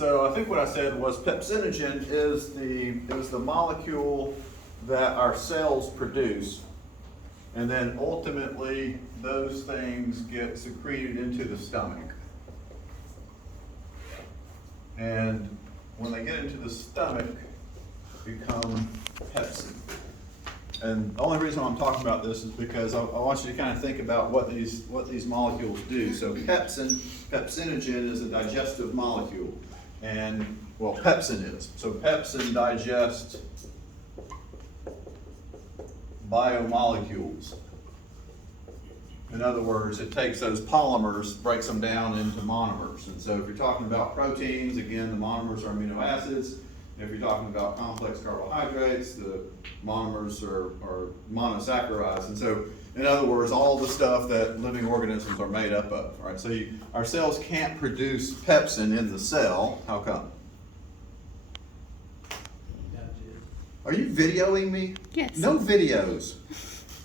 So I think what I said was pepsinogen is the molecule that our cells produce, and then ultimately those things get secreted into the stomach. And when they get into the stomach, become pepsin. And the only reason I'm talking about this is because I want you to kind of think about what these molecules do. So pepsinogen is a digestive molecule, and well, pepsin is. So pepsin digests biomolecules. In other words, it takes those polymers, breaks them down into monomers. And so if you're talking about proteins, again, the monomers are amino acids. If you're talking about complex carbohydrates, the monomers are monosaccharides. And so, in other words, all the stuff that living organisms are made up of, right? So our cells can't produce pepsin in the cell. How come? Are you videoing me? Yes. No videos.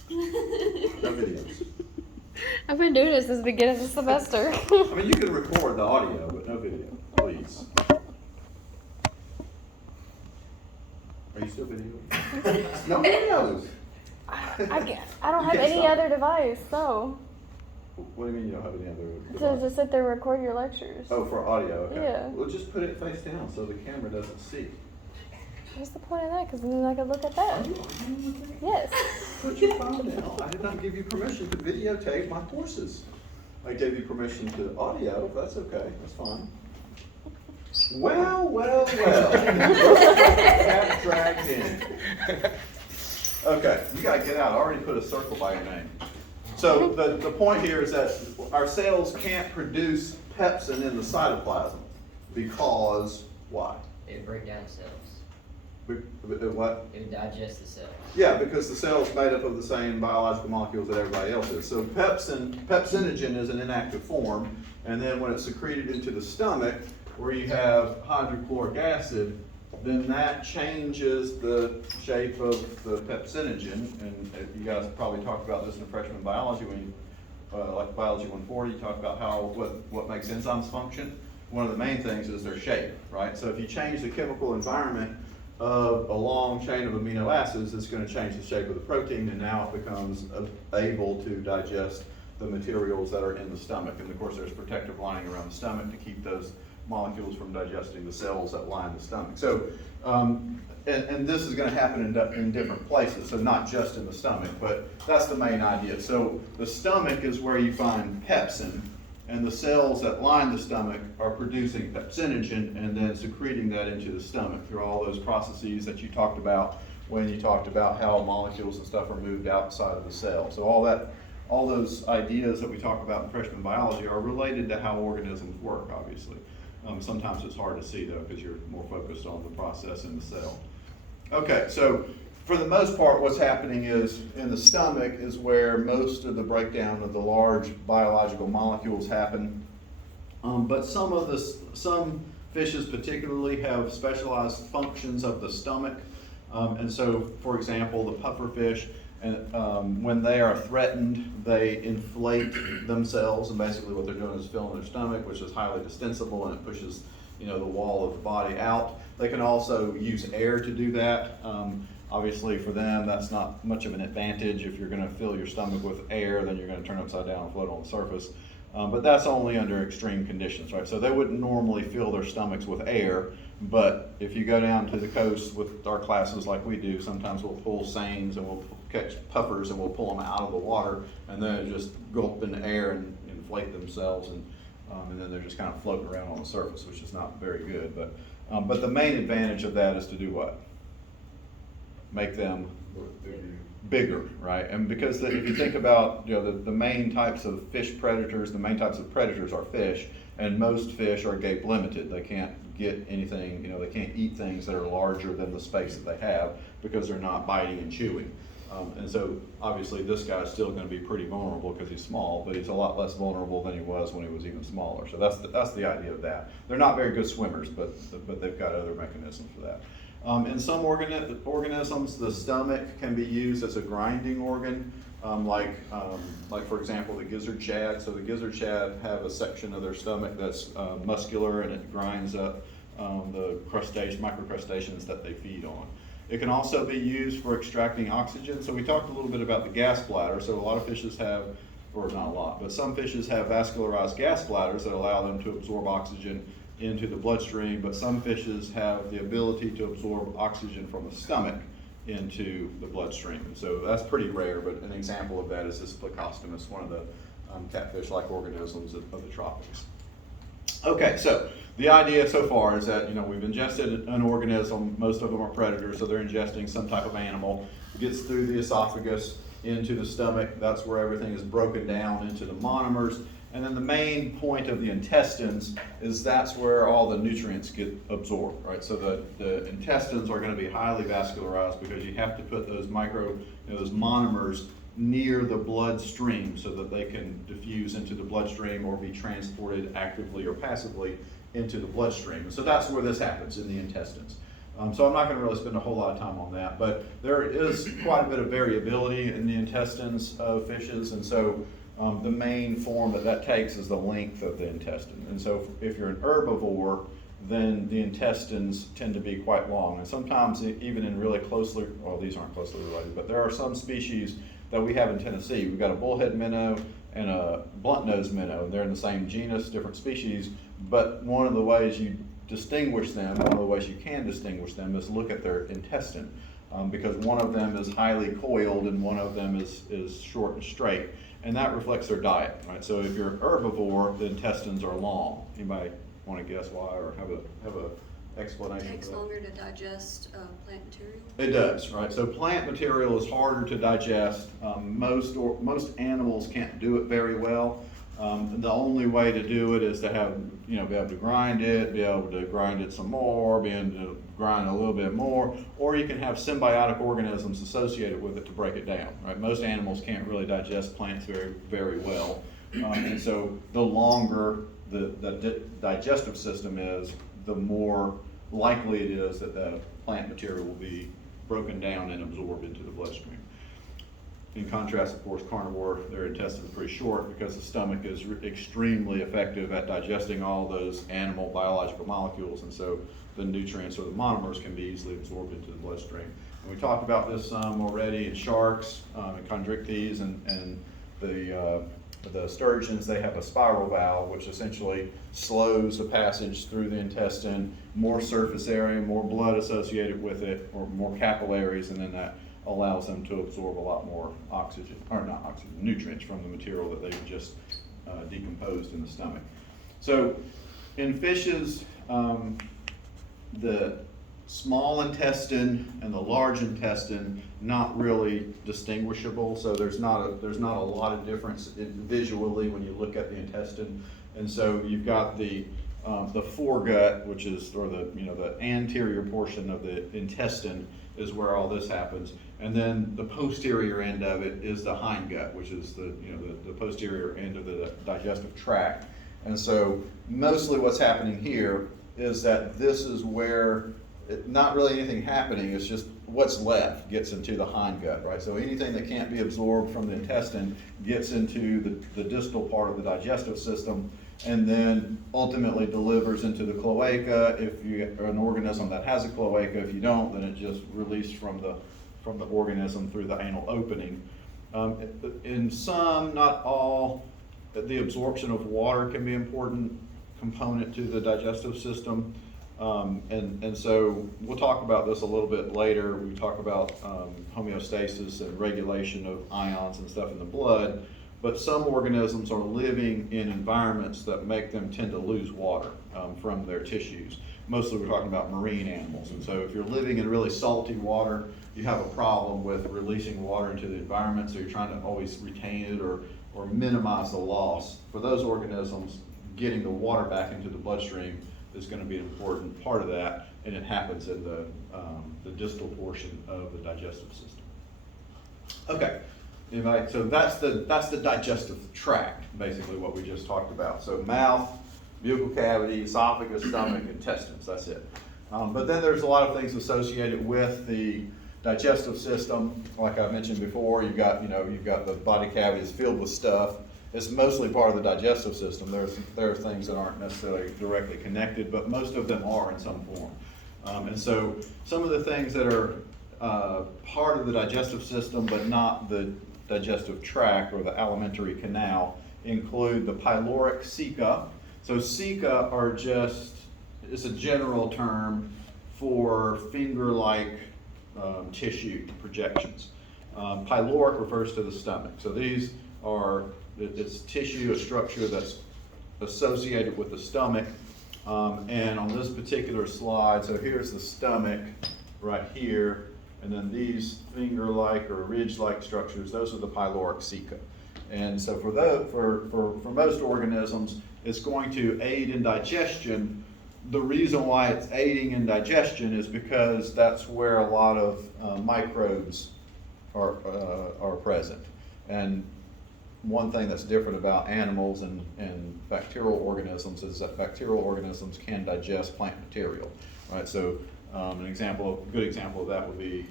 No videos. I've been doing this since the beginning of the semester. I mean, you can record the audio, but no video, please. Are you still videoing? No videos. I don't You have can't any stop. other device, so What do you mean you don't have any other to device? just sit there and record your lectures. Oh, for audio, okay. Yeah. Well, just put it face down so the camera doesn't see. What's the point of that? Because then I could look at that. Are you arguing with me? Yes. Put your phone down. I did not give you permission to videotape my courses. I gave you permission to audio. That's okay. That's fine. Well. Got dragged in. Okay, you gotta get out. I already put a circle by your name. So the point here is that our cells can't produce pepsin in the cytoplasm because why? It would break down the cells. What? It would digest the cells. Yeah, because the cell's made up of the same biological molecules that everybody else is. So pepsinogen is an inactive form, and then when it's secreted into the stomach, where you have hydrochloric acid, then that changes the shape of the pepsinogen. And you guys probably talked about this in freshman biology when you, like Biology 140, you talk about what makes enzymes function. One of the main things is their shape, right? So if you change the chemical environment of a long chain of amino acids, it's going to change the shape of the protein, and now it becomes able to digest the materials that are in the stomach. And of course, there's protective lining around the stomach to keep those molecules from digesting the cells that line the stomach. So, and this is going to happen in different places, so not just in the stomach, but that's the main idea. So the stomach is where you find pepsin, and the cells that line the stomach are producing pepsinogen and then secreting that into the stomach through all those processes that you talked about when you talked about how molecules and stuff are moved outside of the cell. So all those ideas that we talk about in freshman biology are related to how organisms work, obviously. Sometimes it's hard to see though because you're more focused on the process in the cell. Okay, so for the most part, what's happening is in the stomach is where most of the breakdown of the large biological molecules happen. But some fishes particularly have specialized functions of the stomach. And so, for example, the pufferfish, when they are threatened, they inflate themselves, and basically what they're doing is filling their stomach, which is highly distensible, and it pushes, the wall of the body out. They can also use air to do that. Obviously, for them, that's not much of an advantage. If you're going to fill your stomach with air, then you're going to turn upside down and float on the surface. But that's only under extreme conditions, right? So they wouldn't normally fill their stomachs with air, but if you go down to the coast with our classes like we do, sometimes we'll pull seines and we'll catch puffers and we'll pull them out of the water, and then just gulp in the air and inflate themselves, and then they're just kind of floating around on the surface, which is not very good. But the main advantage of that is to do what? Make them bigger, right? And because if you think about the main types of fish predators, the main types of predators are fish, and most fish are gape limited. They can't get anything, they can't eat things that are larger than the space that they have because they're not biting and chewing. And so obviously this guy's still going to be pretty vulnerable because he's small, but he's a lot less vulnerable than he was when he was even smaller. So that's the idea of that. They're not very good swimmers, but they've got other mechanisms for that. In some organisms, the stomach can be used as a grinding organ, like for example, the gizzard shad. So the gizzard shad have a section of their stomach that's muscular, and it grinds up the crustacean, microcrustaceans that they feed on. It can also be used for extracting oxygen. So we talked a little bit about the gas bladder. So a lot of fishes have, or not a lot, but some fishes have vascularized gas bladders that allow them to absorb oxygen into the bloodstream, but some fishes have the ability to absorb oxygen from the stomach into the bloodstream. So that's pretty rare, but an example of that is this Plecostomus, one of the catfish-like organisms of the tropics. Okay, so the idea so far is that, we've ingested an organism. Most of them are predators, so they're ingesting some type of animal. It gets through the esophagus into the stomach. That's where everything is broken down into the monomers. And then the main point of the intestines is that's where all the nutrients get absorbed, right? So the intestines are going to be highly vascularized because you have to put those those monomers near the bloodstream so that they can diffuse into the bloodstream or be transported actively or passively into the bloodstream. And so that's where this happens, in the intestines. So I'm not going to really spend a whole lot of time on that, but there is quite a bit of variability in the intestines of fishes, and so the main form that takes is the length of the intestine. And so if you're an herbivore, then the intestines tend to be quite long. And sometimes even in really closely, well, these aren't closely related, but there are some species that we have in Tennessee. We've got a bullhead minnow and a blunt-nosed minnow. They're in the same genus, different species, but one of the ways you distinguish them, one of the ways you can distinguish them is look at their intestine, because one of them is highly coiled and one of them is short and straight, and that reflects their diet, right? So if you're an herbivore, the intestines are long. Anybody want to guess why or have a explanation? It takes for that? longer to digest plant material. It does, right? So plant material is harder to digest. Most animals can't do it very well. The only way to do it is to have, be able to grind it some more, be able to grind a little bit more, or you can have symbiotic organisms associated with it to break it down, right? Most animals can't really digest plants very, very well. And so the longer the digestive system is, the more likely it is that the plant material will be broken down and absorbed into the bloodstream. In contrast, of course, carnivore, their intestines are pretty short because the stomach is extremely effective at digesting all those animal biological molecules, and so the nutrients or the monomers can be easily absorbed into the bloodstream. And we talked about this already in sharks, and chondrichthyes, and the sturgeons. They have a spiral valve, which essentially slows the passage through the intestine, more surface area, more blood associated with it, or more capillaries, and then that allows them to absorb a lot more nutrients from the material that they've just decomposed in the stomach. So in fishes, the small intestine and the large intestine, not really distinguishable. So there's not a lot of difference visually when you look at the intestine. And so you've got the foregut, which is, or the anterior portion of the intestine is where all this happens. And then the posterior end of it is the hindgut, which is the posterior end of the digestive tract. And so mostly what's happening here is that this is where not really anything happening, it's just what's left gets into the hindgut, right? So anything that can't be absorbed from the intestine gets into the distal part of the digestive system, and then ultimately delivers into the cloaca. If you are an organism that has a cloaca, if you don't, then it just released from the organism through the anal opening. In some, not all, the absorption of water can be an important component to the digestive system. And so we'll talk about this a little bit later. We talk about homeostasis and regulation of ions and stuff in the blood. But some organisms are living in environments that make them tend to lose water from their tissues. Mostly we're talking about marine animals. And so if you're living in really salty water, you have a problem with releasing water into the environment, so you're trying to always retain it or minimize the loss. For those organisms, getting the water back into the bloodstream is going to be an important part of that, and it happens in the distal portion of the digestive system. Okay. Anyway, so that's the digestive tract, basically what we just talked about. So mouth, buccal cavity, esophagus, stomach, intestines, that's it. But then there's a lot of things associated with the digestive system. Like I mentioned before, you've got the body cavity is filled with stuff. it's mostly part of the digestive system. There are things that aren't necessarily directly connected, but most of them are in some form. And so some of the things that are part of the digestive system, but not the digestive tract or the alimentary canal, include the pyloric ceca. So ceca are just, it's a general term for finger-like tissue projections. Pyloric refers to the stomach. So these are, it's tissue, a structure that's associated with the stomach. And on this particular slide, so here's the stomach right here, and then these finger-like or ridge-like structures, those are the pyloric ceca. And so for most organisms, it's going to aid in digestion. The reason why it's aiding in digestion is because that's where a lot of microbes are present. And one thing that's different about animals and bacterial organisms is that bacterial organisms can digest plant material, right? So a good example of that would be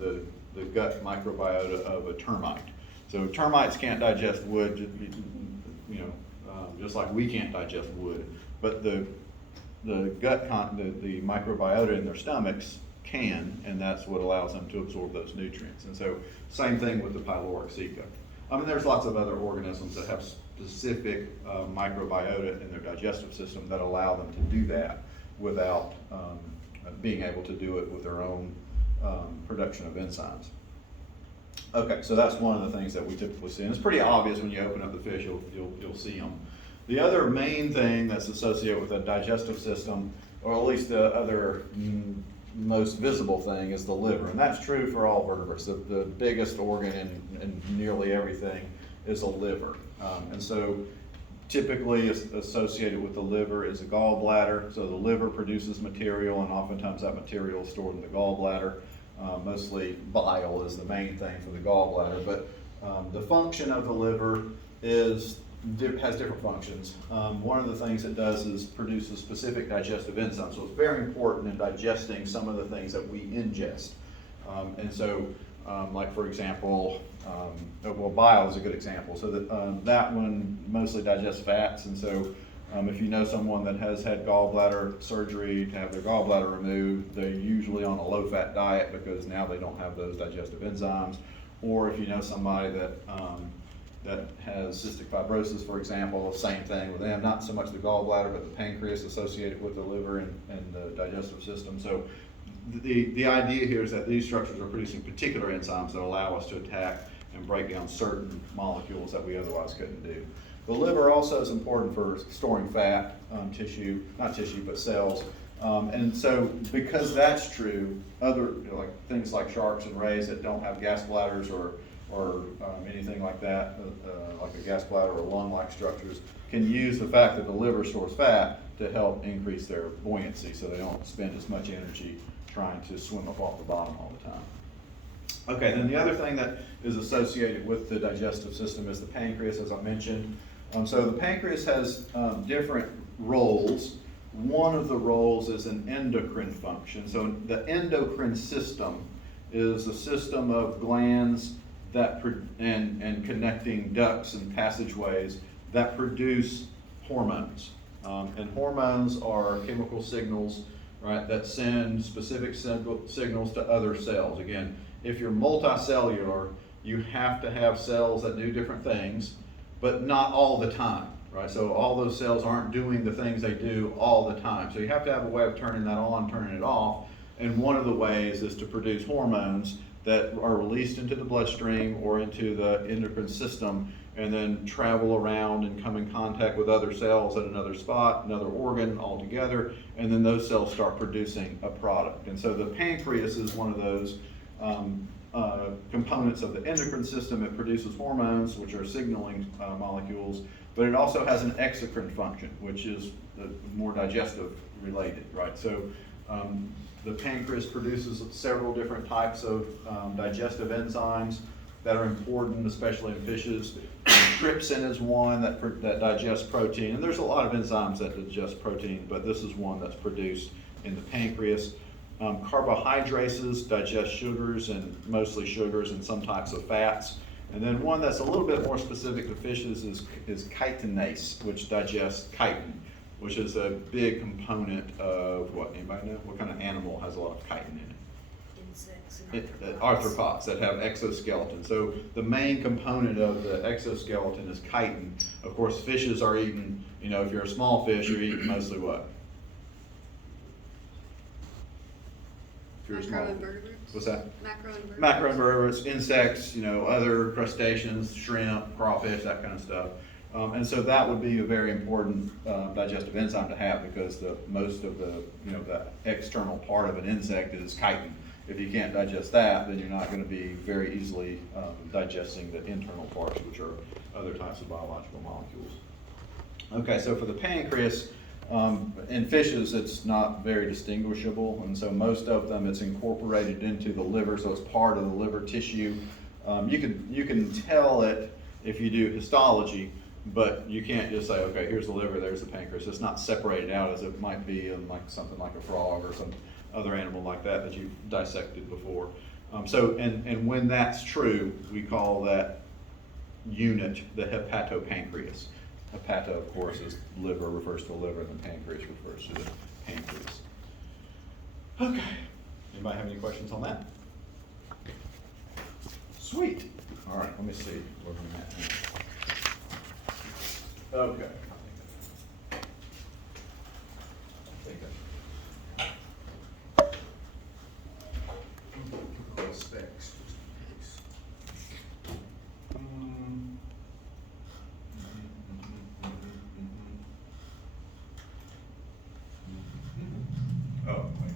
the gut microbiota of a termite. So termites can't digest wood, just like we can't digest wood, but the microbiota in their stomachs can, and that's what allows them to absorb those nutrients. And so same thing with the pyloric ceca. I mean, there's lots of other organisms that have specific microbiota in their digestive system that allow them to do that without being able to do it with their own production of enzymes. Okay, so that's one of the things that we typically see, and it's pretty obvious when you open up the fish, you'll see them. The other main thing that's associated with the digestive system, or at least the other most visible thing, is the liver, and that's true for all vertebrates. The biggest organ in nearly everything is the liver, and so typically associated with the liver is a gallbladder. So the liver produces material, and oftentimes that material is stored in the gallbladder. Mostly bile is the main thing for the gallbladder, but the function of the liver has different functions. One of the things it does is produces specific digestive enzymes, so it's very important in digesting some of the things that we ingest. And so, like for example, bile is a good example. So that one mostly digests fats, and so if you know someone that has had gallbladder surgery to have their gallbladder removed, they're usually on a low-fat diet because now they don't have those digestive enzymes. Or if you know somebody that has cystic fibrosis, for example, same thing with them, not so much the gallbladder, but the pancreas associated with the liver and the digestive system. So the idea here is that these structures are producing particular enzymes that allow us to attack and break down certain molecules that we otherwise couldn't do. The liver also is important for storing fat, but cells. And so because that's true, other like things like sharks and rays that don't have gas bladders or anything like that, like a gas bladder or lung-like structures, can use the fact that the liver stores fat to help increase their buoyancy so they don't spend as much energy trying to swim up off the bottom all the time. Okay, then the other thing that is associated with the digestive system is the pancreas, as I mentioned. So the pancreas has different roles. One of the roles is an endocrine function. So the endocrine system is a system of glands that and connecting ducts and passageways that produce hormones. And hormones are chemical signals, right, that send specific signals to other cells. Again, if you're multicellular, you have to have cells that do different things, but not all the time, right? So all those cells aren't doing the things they do all the time. So you have to have a way of turning that on, turning it off. And one of the ways is to produce hormones that are released into the bloodstream or into the endocrine system and then travel around and come in contact with other cells at another spot, another organ altogether, and then those cells start producing a product. And so the pancreas is one of those components of the endocrine system. It produces hormones, which are signaling molecules, but it also has an exocrine function, which is more digestive related, right? So the pancreas produces several different types of digestive enzymes that are important, especially in fishes. Trypsin is one that digests protein, and there's a lot of enzymes that digest protein, but this is one that's produced in the pancreas. Carbohydrates digest sugars, and mostly sugars and some types of fats. And then one that's a little bit more specific to fishes is chitinase, which digests chitin, which is a big component of what, anybody know? What kind of animal has a lot of chitin in it? Insects and Arthropods that have exoskeleton. So the main component of the exoskeleton is chitin. Of course, fishes are eating, you know, if you're a small fish, you're eating mostly what? If you're a small- Macroinvertebrates. What's that? Macroinvertebrates. Macroinvertebrates, insects, you know, other crustaceans, shrimp, crawfish, that kind of stuff. And so that would be a very important digestive enzyme to have, because most of the, you know, the external part of an insect is chitin. If you can't digest that, then you're not going to be very easily digesting the internal parts, which are other types of biological molecules. Okay, so for the pancreas, in fishes, it's not very distinguishable, and so most of them, it's incorporated into the liver, so it's part of the liver tissue. You can tell it if you do histology, but you can't just say, okay, here's the liver, there's the pancreas. It's not separated out as it might be in like something like a frog or some other animal like that you've dissected before. And when that's true, we call that unit the hepatopancreas. Hepato, of course, is liver, refers to the liver, and the pancreas refers to the pancreas. Okay. Anybody have any questions on that? Sweet. All right, let me see where I'm at now. Okay. I think specs. Oh, wait.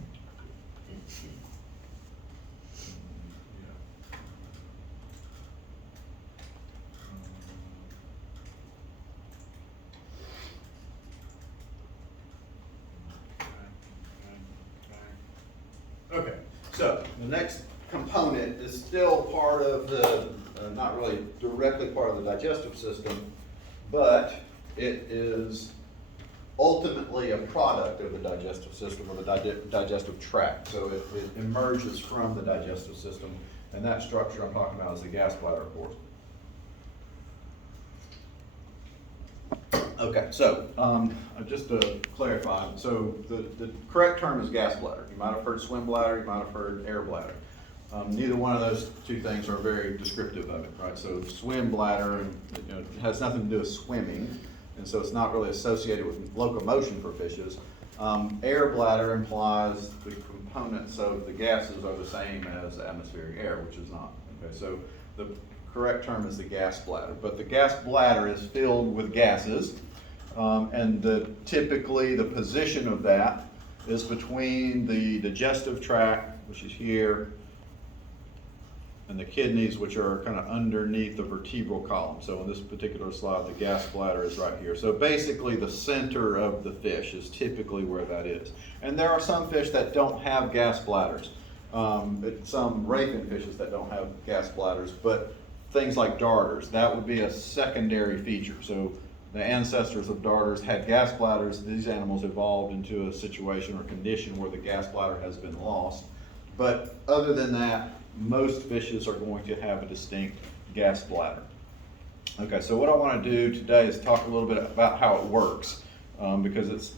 Okay, so the next component is still part of the, not really directly part of the digestive system, but it is ultimately a product of the digestive system, or the digestive tract. So it emerges from the digestive system, and that structure I'm talking about is the gas bladder, of course. Okay, so just to clarify, so the correct term is gas bladder. You might have heard swim bladder, you might have heard air bladder. Neither one of those two things are very descriptive of it, right? So swim bladder, you know, it has nothing to do with swimming, and so it's not really associated with locomotion for fishes. Air bladder implies the components of the gases are the same as atmospheric air, which is not. Okay, so the correct term is the gas bladder, but the gas bladder is filled with gases, and typically the position of that is between the digestive tract, which is here, and the kidneys, which are kind of underneath the vertebral column. So in this particular slide, the gas bladder is right here. So basically the center of the fish is typically where that is. And there are some fish that don't have gas bladders. Some ray-fin fishes that don't have gas bladders, but things like darters, that would be a secondary feature. So the ancestors of darters had gas bladders. These animals evolved into a situation or condition where the gas bladder has been lost. But other than that, most fishes are going to have a distinct gas bladder. Okay, so what I want to do today is talk a little bit about how it works, because it's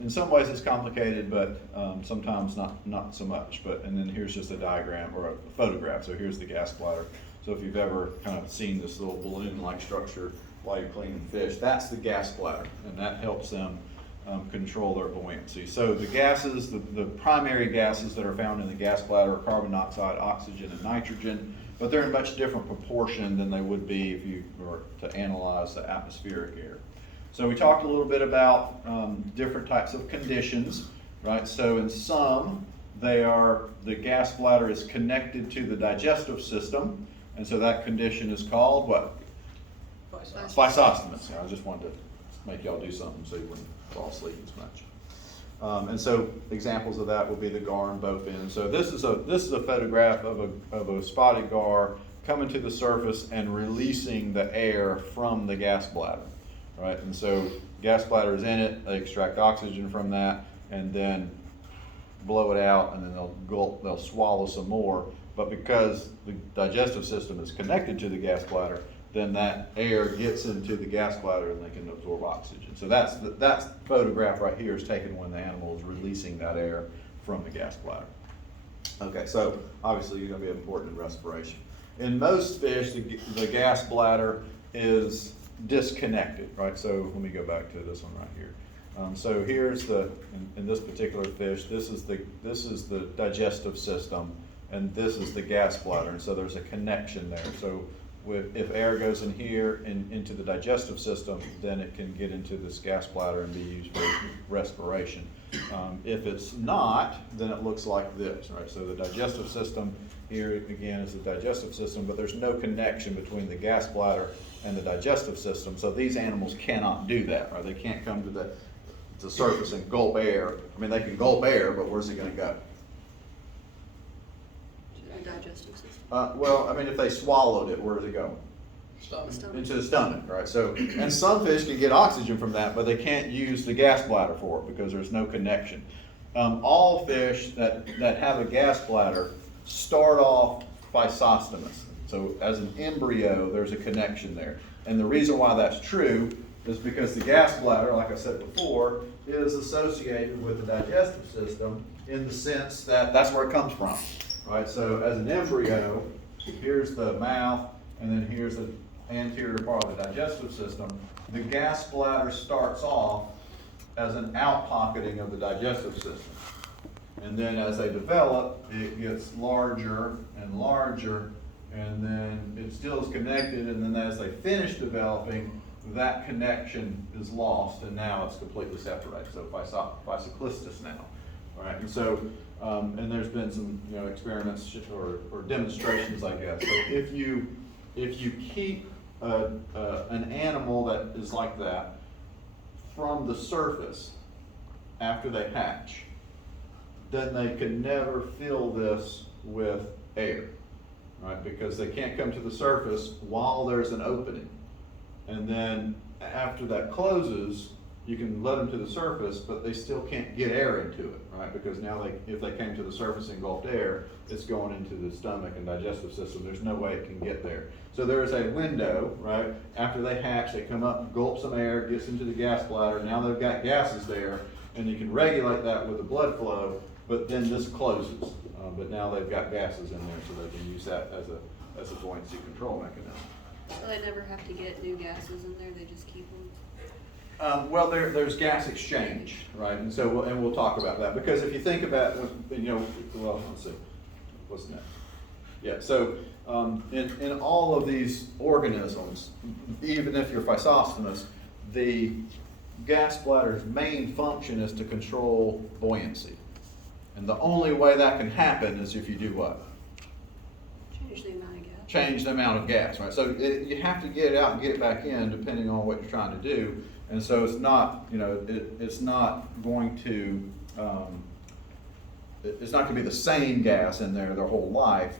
in some ways it's complicated, but sometimes not so much. And then here's just a diagram or a photograph. So here's the gas bladder. So if you've ever kind of seen this little balloon-like structure while you're cleaning fish, that's the gas bladder, and that helps them control their buoyancy. So the gases, the primary gases that are found in the gas bladder are carbon dioxide, oxygen, and nitrogen, but they're in much different proportion than they would be if you were to analyze the atmospheric air. So we talked a little bit about different types of conditions, right? So in some, the gas bladder is connected to the digestive system, and so that condition is called what? Physostomos. I just wanted to make y'all do something so you wouldn't fall asleep as much. And so examples of that will be the gar and bowfin. So this is a photograph of a spotted gar coming to the surface and releasing the air from the gas bladder, right? And so gas bladder is in it. They extract oxygen from that and then blow it out, and then they'll swallow some more. but because the digestive system is connected to the gas bladder, then that air gets into the gas bladder and they can absorb oxygen. So that's photograph right here is taken when the animal is releasing that air from the gas bladder. Okay, so obviously you're gonna be important in respiration. In most fish, the gas bladder is disconnected, right? So let me go back to this one right here. So here's in this particular fish, this is the digestive system, and this is the gas bladder, and so there's a connection there. So if air goes in here and into the digestive system, then it can get into this gas bladder and be used for respiration. If it's not, then it looks like this, right? So the digestive system here again is the digestive system, but there's no connection between the gas bladder and the digestive system. So these animals cannot do that, right? They can't come to the surface and gulp air. I mean, they can gulp air, but where's it gonna go? To the digestive system. Well, I mean, if they swallowed it, where does it go? Stomach. Into the stomach, right? So, and some fish can get oxygen from that, but they can't use the gas bladder for it because there's no connection. All fish that have a gas bladder start off physostomous. So as an embryo, there's a connection there. And the reason why that's true is because the gas bladder, like I said before, is associated with the digestive system in the sense that that's where it comes from, right? So as an embryo, here's the mouth, and then here's the anterior part of the digestive system. The gas bladder starts off as an outpocketing of the digestive system. And then as they develop, it gets larger and larger, and then it still is connected, and then as they finish developing, that connection is lost, and now it's completely separated. So physoclistus now, all right? And so, and there's been some, experiments or demonstrations, I guess. So if you keep an animal that is like that from the surface after they hatch, then they could never fill this with air, right? Because they can't come to the surface while there's an opening. And then after that closes, you can let them to the surface, but they still can't get air into it, right? Because now if they came to the surface and engulfed air, it's going into the stomach and digestive system. There's no way it can get there. So there is a window, right? After they hatch, they come up, gulp some air, gets into the gas bladder. Now they've got gases there, and you can regulate that with the blood flow, but then this closes. But now they've got gases in there, so they can use that as a buoyancy control mechanism. So they never have to get new gases in there, they just keep them? Well, there's gas exchange, right? And so we'll talk about that, because if you think about, well, let's see, what's next? Yeah, so in all of these organisms, even if you're physostomous, the gas bladder's main function is to control buoyancy. And the only way that can happen is if you do what? Change the amount of gas. Change the amount of gas, right? So you have to get it out and get it back in depending on what you're trying to do. And so it's not, it's not going to, it's not going to be the same gas in there their whole life.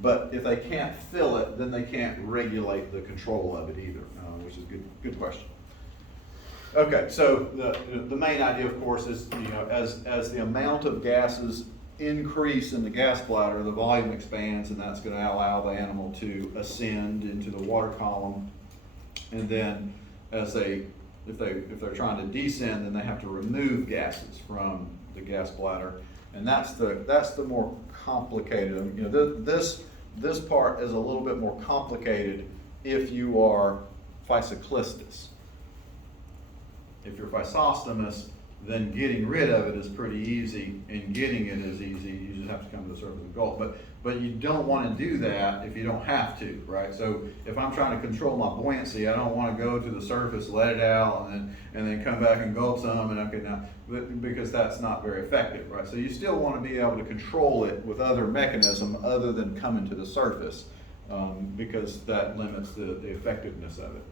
But if they can't fill it, then they can't regulate the control of it either, which is a good question. Okay, so the main idea, of course, is as the amount of gases increase in the gas bladder, the volume expands, and that's going to allow the animal to ascend into the water column. And then, if they're trying to descend, then they have to remove gases from the gas bladder, and that's the more complicated. This part is a little bit more complicated if you are physoclistus. If you're physostomous, then getting rid of it is pretty easy, and getting it is easy. You just have to come to the surface and gulp. But you don't want to do that if you don't have to, right? So if I'm trying to control my buoyancy, I don't want to go to the surface, let it out, and then come back and gulp some, because that's not very effective, right? So you still want to be able to control it with other mechanism other than coming to the surface, because that limits the effectiveness of it.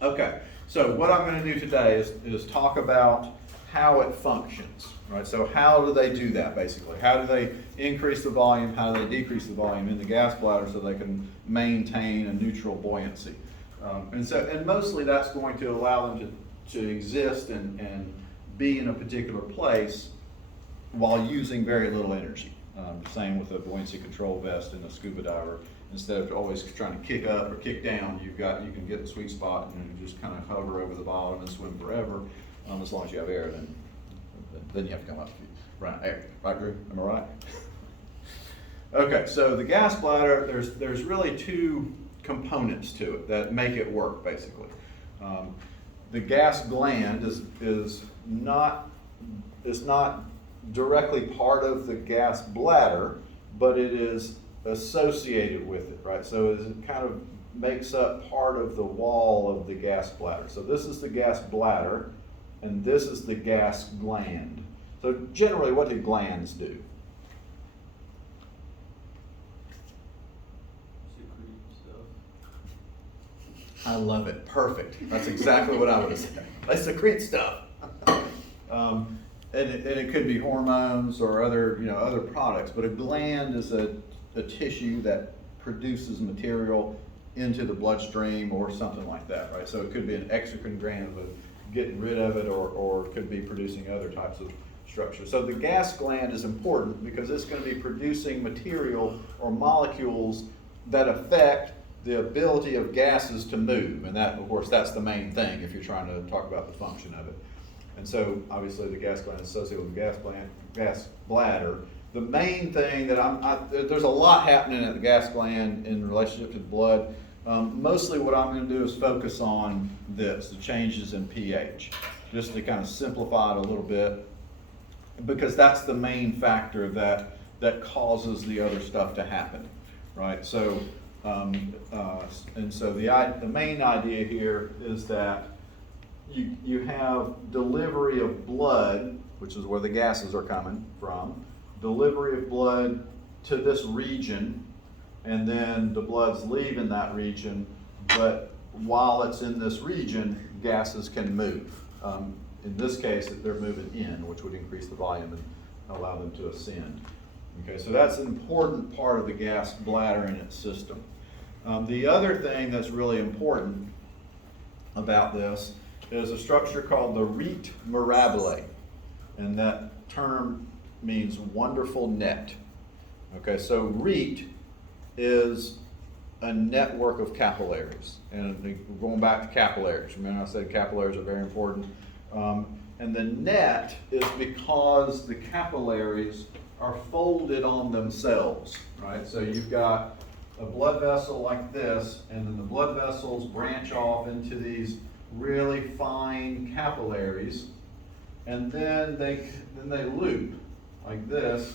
Okay, so what I'm going to do today is talk about how it functions, right? So how do they do that, basically? How do they increase the volume? How do they decrease the volume in the gas bladder so they can maintain a neutral buoyancy? And mostly that's going to allow them to exist and be in a particular place while using very little energy, Same with a buoyancy control vest in a scuba diver. Instead of always trying to kick up or kick down, you can get the sweet spot and you just kind of hover over the bottom and swim forever, as long as you have air. Then you have to come up, right, air, right, Drew? Am I right? Okay, so the gas bladder, there's really two components to it that make it work, basically. The gas gland is not directly part of the gas bladder, but it is associated with it, right? So it kind of makes up part of the wall of the gas bladder. So this is the gas bladder, and this is the gas gland. So generally, what do glands do? I love it. Perfect. That's exactly what I would have said. They secrete stuff. And it could be hormones or other products, but a gland is a tissue that produces material into the bloodstream or something like that, right? So it could be an exocrine gland, but getting rid of it, or it could be producing other types of structures. So the gas gland is important because it's going to be producing material or molecules that affect the ability of gases to move. And that, of course, that's the main thing if you're trying to talk about the function of it. And so obviously the gas gland is associated with the gas bladder. The main thing that there's a lot happening at the gas gland in relationship to the blood. Mostly what I'm going to do is focus on the changes in pH, just to kind of simplify it a little bit, because that's the main factor that causes the other stuff to happen, right? So, and so the main idea here is that you have delivery of blood, which is where the gases are coming from, delivery of blood to this region, and then the blood's leaving that region, but while it's in this region, gases can move. In this case, they're moving in, which would increase the volume and allow them to ascend. Okay, so that's an important part of the gas bladder in its system. The other thing that's really important about this is a structure called the rete mirabile, and that term means wonderful net. Okay, so rete is a network of capillaries, and going back to capillaries, remember I said capillaries are very important, and the net is because the capillaries are folded on themselves, right? So you've got a blood vessel like this, and then the blood vessels branch off into these really fine capillaries, and then they loop like this,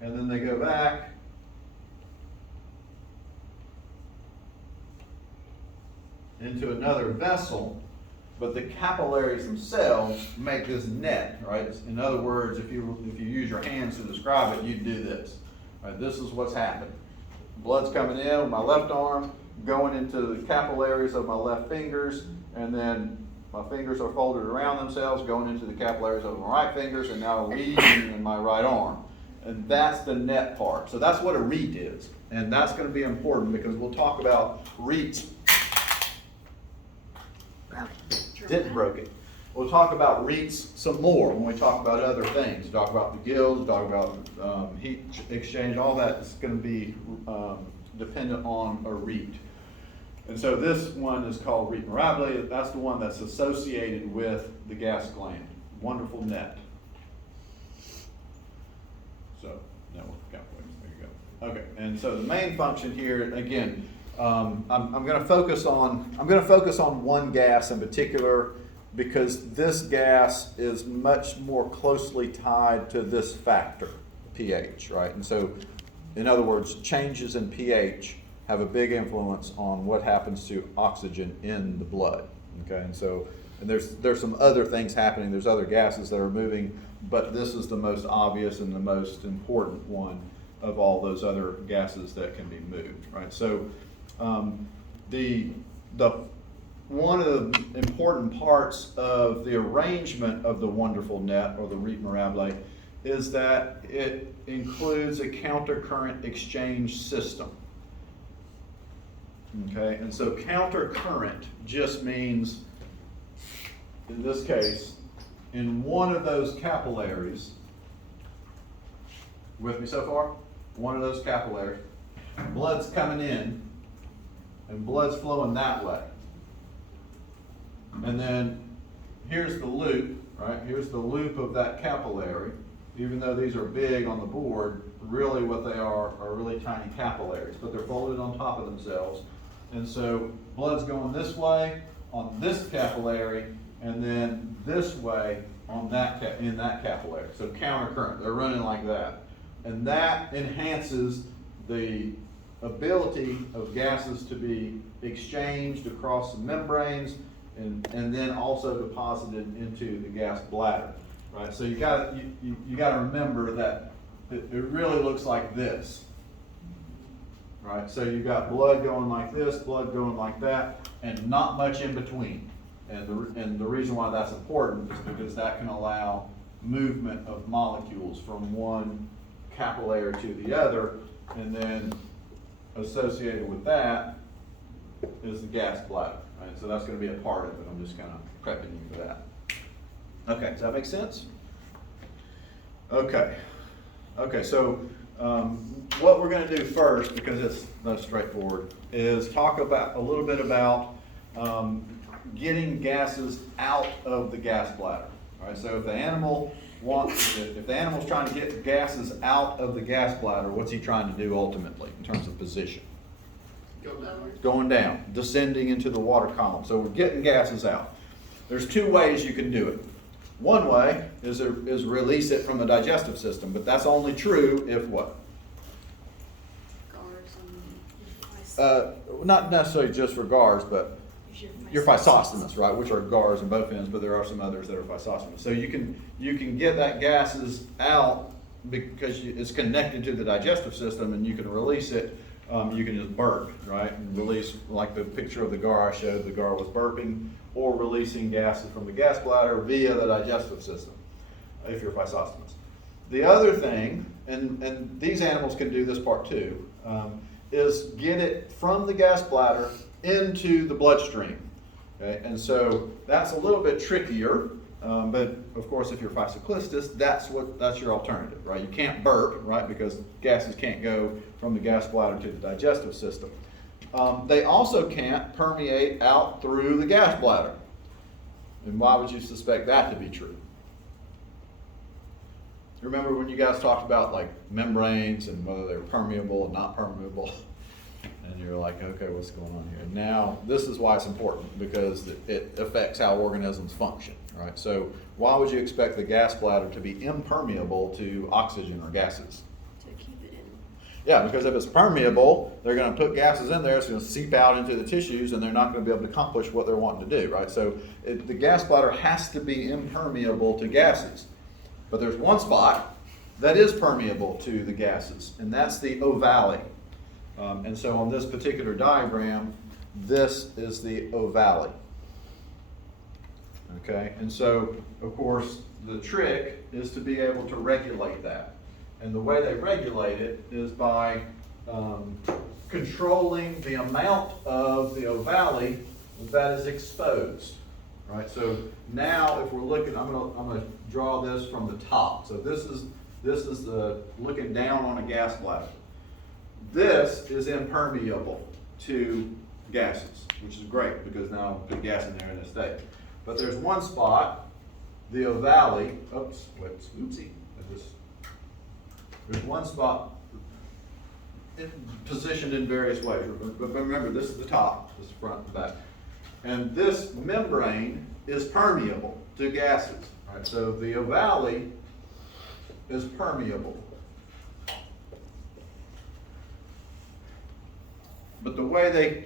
and then they go back into another vessel, but the capillaries themselves make this net, right? In other words, if you use your hands to describe it, you'd do this. Right? This is what's happened. Blood's coming in with my left arm, going into the capillaries of my left fingers, and then my fingers are folded around themselves, going into the capillaries of my right fingers, and now leaving in my right arm. And that's the net part. So that's what a rete is. And that's going to be important because we'll talk about retes. Didn't broke it. We'll talk about retes some more when we talk about other things. We'll talk about the gills, we'll talk about heat exchange, all that is going to be dependent on a rete. And so this one is called rete mirabile. That's the one that's associated with the gas gland. Wonderful net. So, network capillaries, there you go. Okay, and so the main function here, again, I'm going to focus on one gas in particular because this gas is much more closely tied to this factor, pH, right? And so, in other words, changes in pH have a big influence on what happens to oxygen in the blood. Okay, and so there's some other things happening. There's other gases that are moving, but this is the most obvious and the most important one of all those other gases that can be moved, right? So. One of the important parts of the arrangement of the wonderful net, or the rete mirabile, is that it includes a countercurrent exchange system. Okay, and so countercurrent just means, in this case, in one of those capillaries, with me so far? One of those capillaries, blood's coming in, and blood's flowing that way. And then here's the loop, right? Here's the loop of that capillary. Even though these are big on the board, really what they are really tiny capillaries, but they're folded on top of themselves. And so blood's going this way on this capillary, and then this way on in that capillary. So counter current, they're running like that. And that enhances the ability of gases to be exchanged across the membranes and then also deposited into the gas bladder, right? So you gotta remember that it really looks like this, right? So you've got blood going like this, blood going like that, and not much in between. And the reason why that's important is because that can allow movement of molecules from one capillary to the other, and then associated with that is the gas bladder, right? So that's going to be a part of it. I'm just kind of prepping you for that. Okay, does that make sense? Okay. Okay, so what we're going to do first, because it's not straightforward, is talk about a little bit about getting gases out of the gas bladder. All right, so if the animal's trying to get gases out of the gas bladder, what's he trying to do ultimately in terms of position? Going down, descending into the water column. So we're getting gases out. There's two ways you can do it. One way is release it from the digestive system, but that's only true if what? Not necessarily just for GARs, but your physostomos, right, which are GARs in both ends, but there are some others that are physostomos. So you can get that gases out because it's connected to the digestive system, and you can release it. You can just burp, right, and release, like the picture of the GAR I showed, the GAR was burping or releasing gases from the gas bladder via the digestive system, if you're physostomos. The other thing, and these animals can do this part too, is get it from the gas bladder into the bloodstream. Okay, and so that's a little bit trickier, but of course, if you're physoclistus, that's your alternative, right? You can't burp, right, because gases can't go from the gas bladder to the digestive system. They also can't permeate out through the gas bladder. And why would you suspect that to be true? Remember when you guys talked about like membranes and whether they're permeable and not permeable? And you're like, okay, what's going on here? Now, this is why it's important, because it affects how organisms function, right? So why would you expect the gas bladder to be impermeable to oxygen or gases? To keep it in. Yeah, because if it's permeable, they're going to put gases in there, it's going to seep out into the tissues, and they're not going to be able to accomplish what they're wanting to do, right? So the gas bladder has to be impermeable to gases. But there's one spot that is permeable to the gases, and that's the ovale. And so on this particular diagram, this is the ovale. Okay, and so of course the trick is to be able to regulate that. And the way they regulate it is by controlling the amount of the ovale that is exposed. Right, so now if we're looking, I'm gonna draw this from the top. So this is the looking down on a gas bladder. This is impermeable to gases, which is great because now I'll put gas in there in a state. But there's one spot, the ovale. Oopsie. There's one spot positioned in various ways. But remember, this is the top, this is front and back. And this membrane is permeable to gases. Right? So the ovale is permeable. But the way they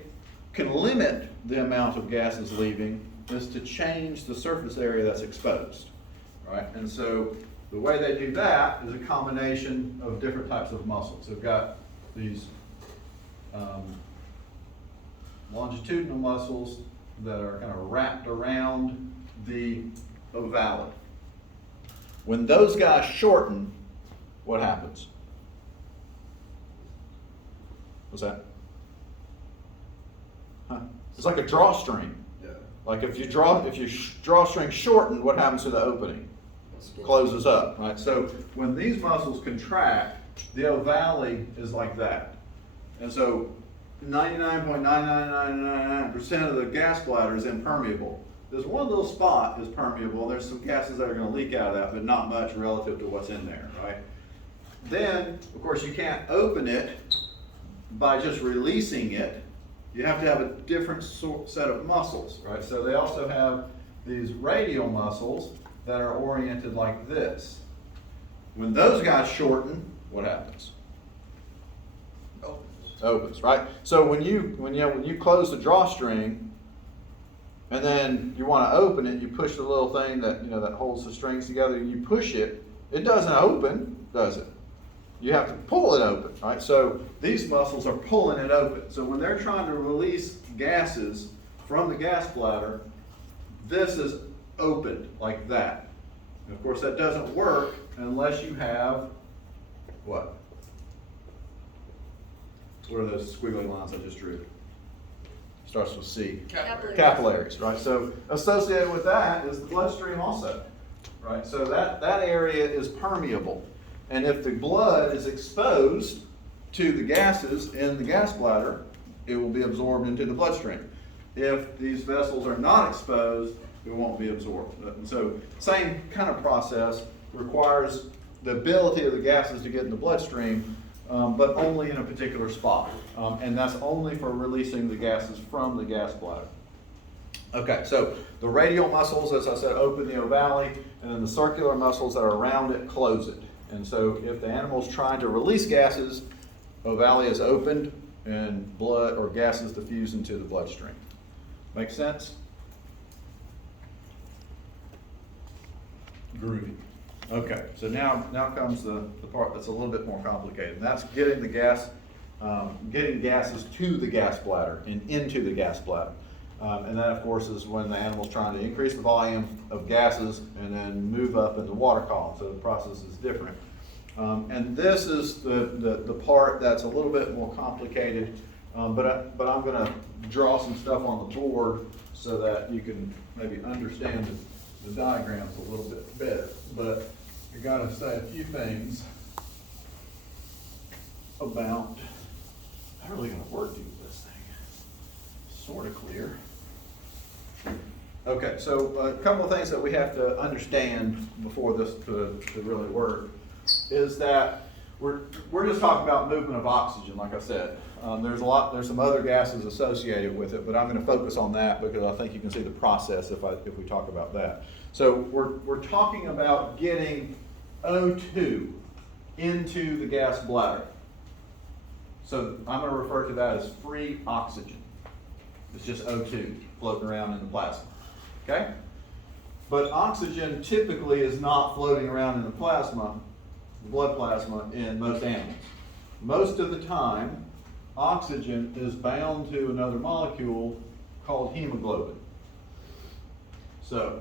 can limit the amount of gases leaving is to change the surface area that's exposed. Right? And so the way they do that is a combination of different types of muscles. They've got these longitudinal muscles that are kind of wrapped around the ovale. When those guys shorten, what happens? What's that? Huh? It's like a drawstring. Yeah. Like if you draw string shortened, what happens to the opening? Closes up, right? So when these muscles contract, the ovale is like that. And so 99.99999% of the gas bladder is impermeable. There's one little spot is permeable. There's some gases that are going to leak out of that, but not much relative to what's in there, right? Then, of course, you can't open it by just releasing it. You have to have a different set of muscles, right? So they also have these radial muscles that are oriented like this. When those guys shorten, what happens? Opens, right? So when you close the drawstring, and then you want to open it, you push the little thing that that holds the strings together, and you push it. It doesn't open, does it? You have to pull it open, right? So these muscles are pulling it open. So when they're trying to release gases from the gas bladder, this is opened like that. And of course, that doesn't work unless you have what? What are those squiggly lines I just drew? Starts with C. Capillaries, right? So associated with that is the bloodstream also, right? So that area is permeable. And if the blood is exposed to the gases in the gas bladder, it will be absorbed into the bloodstream. If these vessels are not exposed, it won't be absorbed. And so same kind of process requires the ability of the gases to get in the bloodstream, but only in a particular spot. And that's only for releasing the gases from the gas bladder. Okay, so the radial muscles, as I said, open the ovale, and then the circular muscles that are around it close it. And so if the animal's trying to release gases, ovale is opened and blood or gases diffuse into the bloodstream. Make sense? Groovy. Okay, so now comes the part that's a little bit more complicated, and that's getting the gas, getting gases to the gas bladder and into the gas bladder. And that, of course, is when the animal's trying to increase the volume of gases and then move up in the water column, so the process is different. And this is the part that's a little bit more complicated, but I'm going to draw some stuff on the board so that you can maybe understand the diagrams a little bit better. But I gotta say a few things about how are we gonna work through this thing. Sort of clear. Okay, so a couple of things that we have to understand before this to really work is that we're just talking about movement of oxygen, like I said. There's some other gases associated with it, but I'm going to focus on that because I think you can see the process if we talk about that. So we're talking about getting O2 into the gas bladder. So I'm going to refer to that as free oxygen. It's just O2 floating around in the plasma. Okay? But oxygen typically is not floating around in the plasma, blood plasma, in most animals. Most of the time, oxygen is bound to another molecule called hemoglobin. So,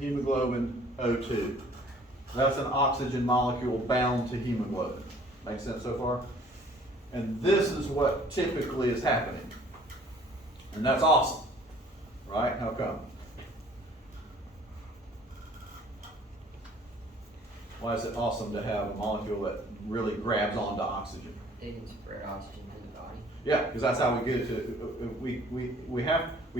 hemoglobin O2. That's an oxygen molecule bound to hemoglobin. Make sense so far? And this is what typically is happening. And that's awesome, right? How come? Why is it awesome to have a molecule that really grabs onto oxygen? They can spread oxygen through the body. Yeah, because that's how we get it to, we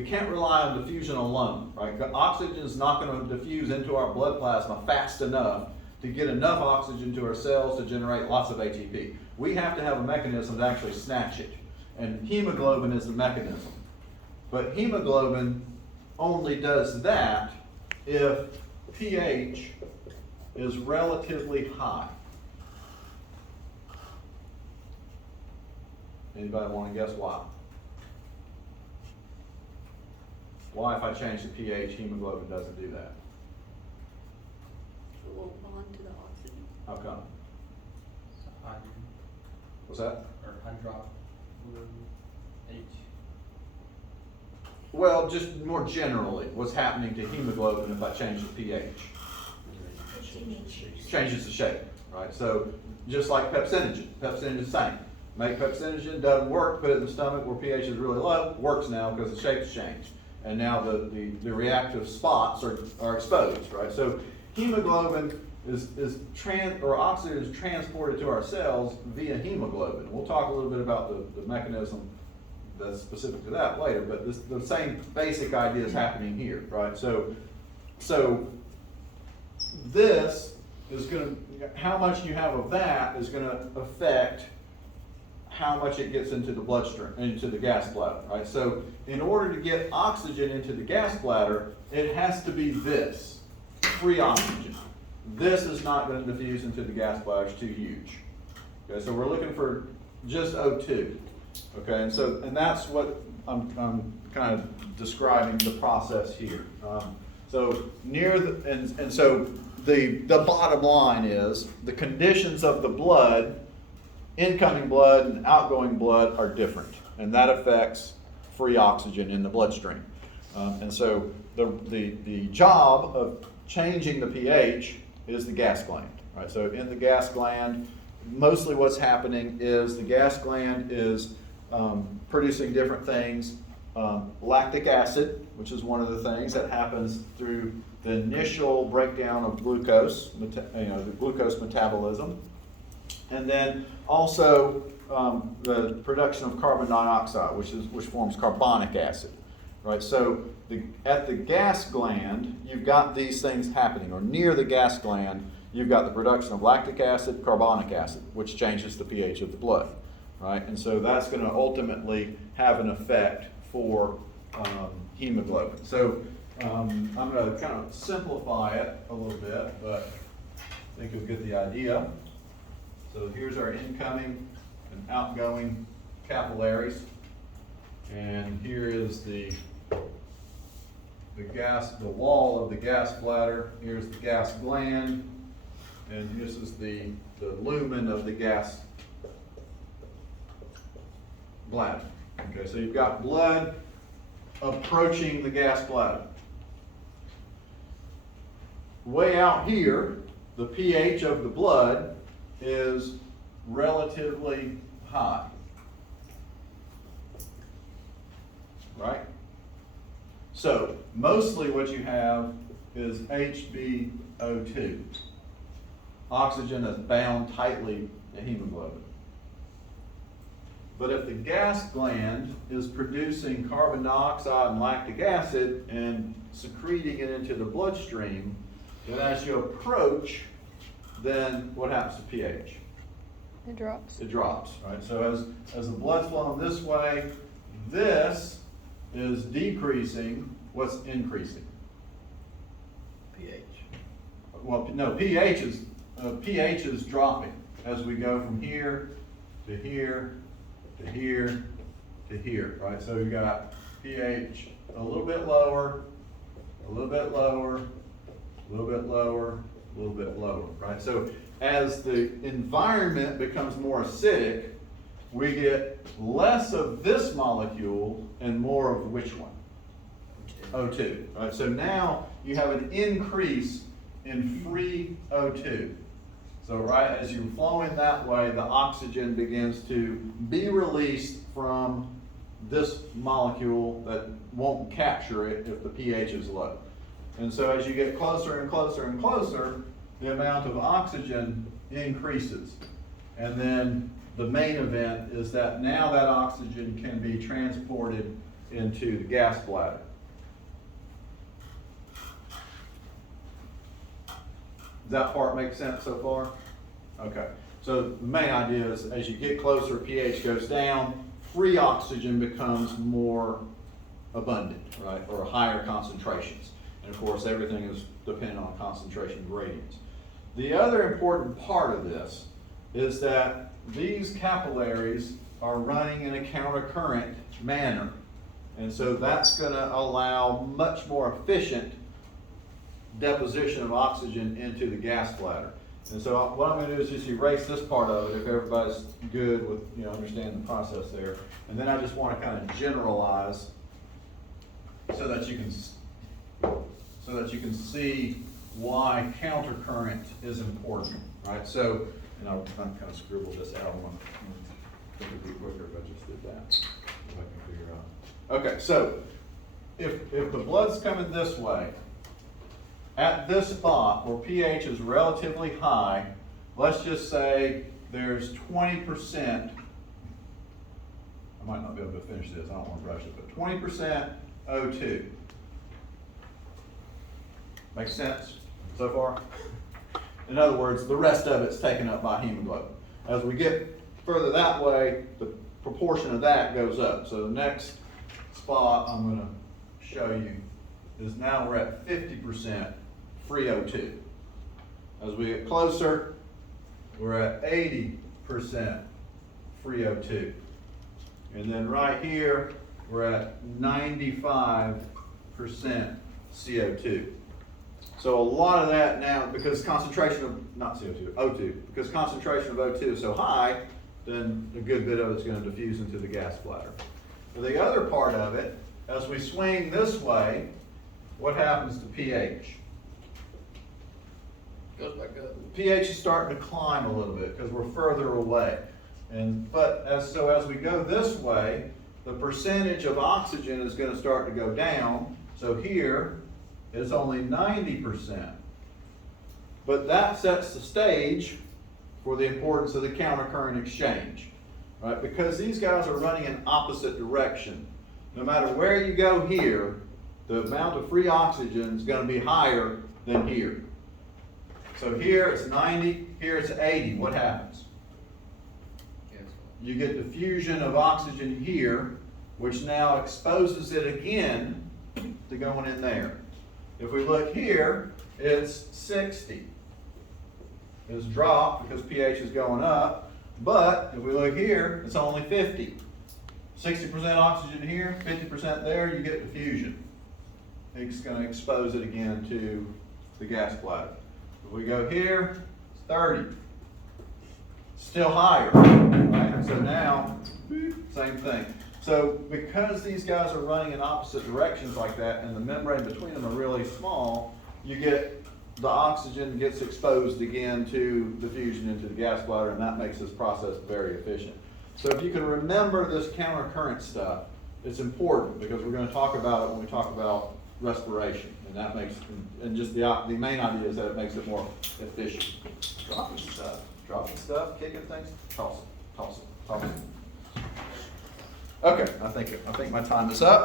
can't rely on diffusion alone, right? Oxygen is not going to diffuse into our blood plasma fast enough to get enough oxygen to our cells to generate lots of ATP. We have to have a mechanism to actually snatch it. And hemoglobin is the mechanism. But hemoglobin only does that if pH is relatively high. Anybody want to guess why? Why, if I change the pH, hemoglobin doesn't do that? It won't bond to the oxygen. How come? So hydrogen What's that? or hydroxy H. Well, just more generally, what's happening to hemoglobin if I change the pH? Changes the shape, right? So just like pepsinogen. Pepsinogen is the same. Make pepsinogen, doesn't work, put it in the stomach where pH is really low, works now because the shape's changed. and now the reactive spots are exposed, right? So hemoglobin or oxygen is transported to our cells via hemoglobin. We'll talk a little bit about the mechanism that's specific to that later, but the same basic idea is happening here, right? So this is how much you have of that is gonna affect how much it gets into the bloodstream, into the gas bladder, right? So in order to get oxygen into the gas bladder, it has to be this, free oxygen. This is not gonna diffuse into the gas bladder, it's too huge. Okay, so we're looking for just O2. Okay, and that's what I'm kind of describing the process here. So near so the bottom line is the conditions of the blood, incoming blood and outgoing blood are different, and that affects free oxygen in the bloodstream. And so the job of changing the pH is the gas gland, right? So in the gas gland, mostly what's happening is the gas gland is producing different things. Lactic acid, which is one of the things that happens through the initial breakdown of glucose, the glucose metabolism. And then also the production of carbon dioxide, which forms carbonic acid, right? So at the gas gland, you've got these things happening, or near the gas gland, you've got the production of lactic acid, carbonic acid, which changes the pH of the blood, right? And so that's going to ultimately have an effect for hemoglobin. So I'm going to kind of simplify it a little bit, but I think you'll get the idea. So here's our incoming and outgoing capillaries, and here is the wall of the gas bladder. Here's the gas gland, and this is the lumen of the gas bladder. Okay, so you've got blood approaching the gas bladder. Way out here, the pH of the blood is relatively high, right? So mostly what you have is HbO2, oxygen that's bound tightly to hemoglobin. But if the gas gland is producing carbon dioxide and lactic acid and secreting it into the bloodstream, then as you approach, then what happens to pH? It drops. It drops, right? So as the blood's flowing this way, this is decreasing. What's increasing? pH. Well, no, pH is dropping as we go from here to here to here to here, right? So you've got pH a little bit lower, a little bit lower, a little bit lower, a little bit lower, right? So as the environment becomes more acidic, we get less of this molecule and more of which one? O2, right? So now you have an increase in free O2. So right as you're flowing that way, the oxygen begins to be released from this molecule that won't capture it if the pH is low. And so as you get closer and closer and closer, the amount of oxygen increases. And then the main event is that now that oxygen can be transported into the gas bladder. Does that part make sense so far? Okay. So the main idea is as you get closer, pH goes down, free oxygen becomes more abundant, right? Or higher concentrations. And of course, everything is dependent on concentration gradients. The other important part of this is that these capillaries are running in a countercurrent manner. And so that's going to allow much more efficient deposition of oxygen into the gas bladder. And so what I'm going to do is just erase this part of it if everybody's good with understanding the process there. And then I just want to kind of generalize so that you can see why countercurrent is important, right? So, and I'll kind of scribble this out. I think it'd be quicker if I just did that. If I can figure out. Okay, so if the blood's coming this way, at this spot where pH is relatively high, let's just say there's 20%, I might not be able to finish this, I don't want to rush it, but 20% O2. Make sense so far? In other words, the rest of it's taken up by hemoglobin. As we get further that way, the proportion of that goes up. So the next spot I'm going to show you is now we're at 50% free O2. As we get closer, we're at 80% free O2. And then right here, we're at 95% CO2. So a lot of that now, because concentration of, not CO2, O2, because concentration of O2 is so high, then a good bit of it's going to diffuse into the gas bladder. For the other part of it, as we swing this way, what happens to pH? Goes back up. pH is starting to climb a little bit because we're further away. But as we go this way, the percentage of oxygen is going to start to go down. So here, it's only 90%. But that sets the stage for the importance of the countercurrent exchange, right? Because these guys are running in opposite direction. No matter where you go here, the amount of free oxygen is going to be higher than here. So here it's 90, here it's 80. What happens? You get diffusion of oxygen here, which now exposes it again to going in there. If we look here, it's 60. It's dropped because pH is going up, but if we look here, it's only 50. 60% oxygen here, 50% there, you get diffusion. It's going to expose it again to the gas bladder. If we go here, it's 30. Still higher, right? So now, same thing. So because these guys are running in opposite directions like that, and the membrane between them are really small, you get the oxygen gets exposed again to diffusion into the gas bladder, and that makes this process very efficient. So if you can remember this countercurrent stuff, it's important because we're going to talk about it when we talk about respiration, and that makes, and just the main idea is that it makes it more efficient. Dropping stuff, kicking things, toss it. Okay, I think my time is up.